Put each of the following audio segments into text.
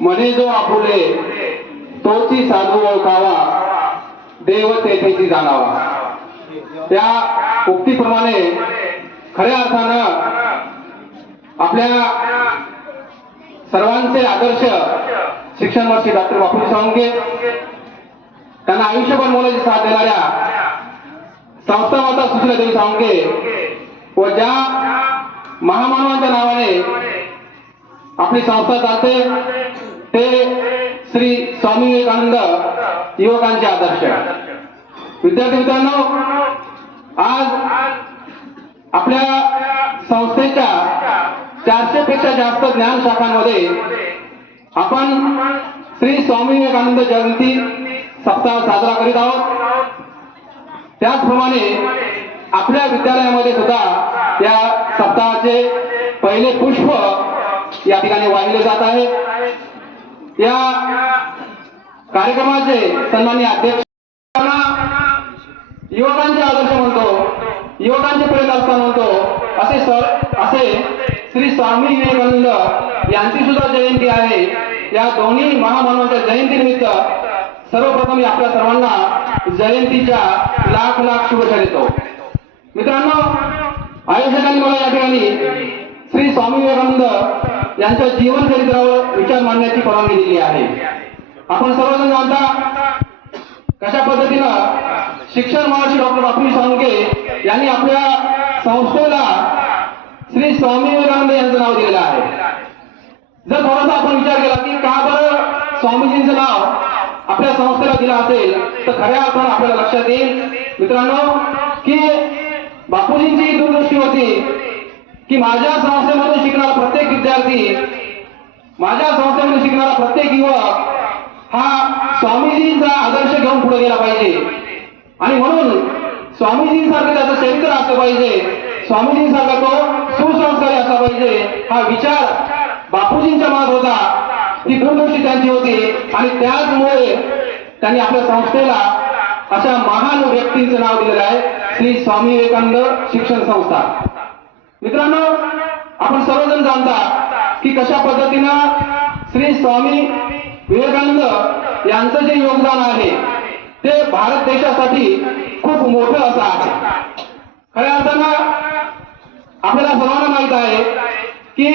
म्हणे जो आपुले तोची साधू ओळखावा, देव तेथेची जाणावा. त्या उक्तीप्रमाणे खऱ्या अर्थानं आपल्या सर्वांचे आदर्श शिक्षण मंत्री डॉक्टर बापूजी साळुंखे, त्यांना आयुष्यभर मोलाची साथ देणाऱ्या संस्था माता सुशीलादेवी साळुंखे व ज्या महामानवांच्या नावाने आपली संस्था चालते ते श्री स्वामी विवेकानंद युवकांचे आदर्श. विद्यार्थी मित्रांनो, आज आपल्या संस्थेच्या 400 पेक्षा जास्त ज्ञान शाखांमध्ये आपण श्री स्वामी विवेकानंद जयंती सप्ताह साजरा करीत आहोत. त्याचप्रमाणे आपल्या विद्यालयामध्ये सुद्धा या सप्ताहाचे पहिले पुष्प या ठिकाणी वाहिले जात आहे. या कार्यक्रमाचे सन्माननीय अध्यक्ष युवकांचे आदर्श म्हणतो, युवकांचे प्रेरणास्थान म्हणतो, असे श्री स्वामी विवेकानंद यांची सुद्धा जयंती आहे. या दोन्ही महामानवांच्या जयंतीनिमित्त सर्वप्रथम आपल्या सर्वांना जयंतीच्या लाख लाख शुभेच्छा देतो. मित्रांनो, आयोजकांनी मला या ठिकाणी श्री स्वामी विवेकानंद यांच्या जीवन चरित्रावर विचार मांडण्याची परवानगी दिली आहे. आपण सर्वजण जाणता कशा पद्धतीनं शिक्षण महर्षी डॉक्टर बापूजी साळुंखे यांनी आपल्या संस्थेला श्री स्वामी विवेकानंद यांचं नाव दिलेलं आहे. जर थोडासा आपण विचार केला की का बरं स्वामीजींचं नाव आपल्या संस्थेला दिलं असेल, तर खऱ्या अर्थानं आपल्याला लक्षात येईल मित्रांनो की बापूजींची दूरदृष्टी होती की माझ्या संस्थेमधून शिकणारा प्रत्येक विद्यार्थी, माझ्या संस्थेमध्ये शिकणारा प्रत्येक युवक हा स्वामीजींचा आदर्श घेऊन पुढे गेला पाहिजे. आणि म्हणून स्वामीजींसारखं त्याचं चरित्र असलं पाहिजे, स्वामीजींसारखा तो सुसंस्कारी असला पाहिजे, हा विचार बापूजींच्या मनात होता. ती दूरदृष्टी त्यांची होती आणि त्याचमुळे त्यांनी आपल्या संस्थेला अशा महान व्यक्तींचं नाव दिलेलं आहे, श्री स्वामी विवेकानंद शिक्षण संस्था. मित्रांनो, आपण सर्वजण जाणता की कशा पद्धतीनं श्री स्वामी विवेकानंद यांचं जे योगदान आहे ते भारत देशासाठी खूप मोठं असं आहे. खऱ्या अर्थानं आपल्याला सर्वांना माहित आहे की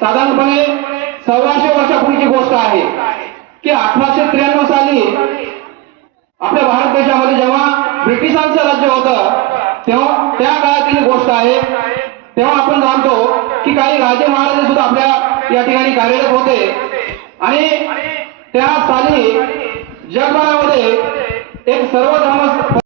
साधारणपणे 1400 वर्षापूर्वीची गोष्ट आहे की 1893 साली आपल्या भारत देशामध्ये जेव्हा ब्रिटिशांचं राज्य होतं तेव्हा त्या काळातील गोष्ट आहे. तेव्हा आपण जाणतो की काही राजे महाराजे सुद्धा आपल्या या ठिकाणी कार्यरत होते आणि त्या साली जगभरामध्ये एक सर्वधर्म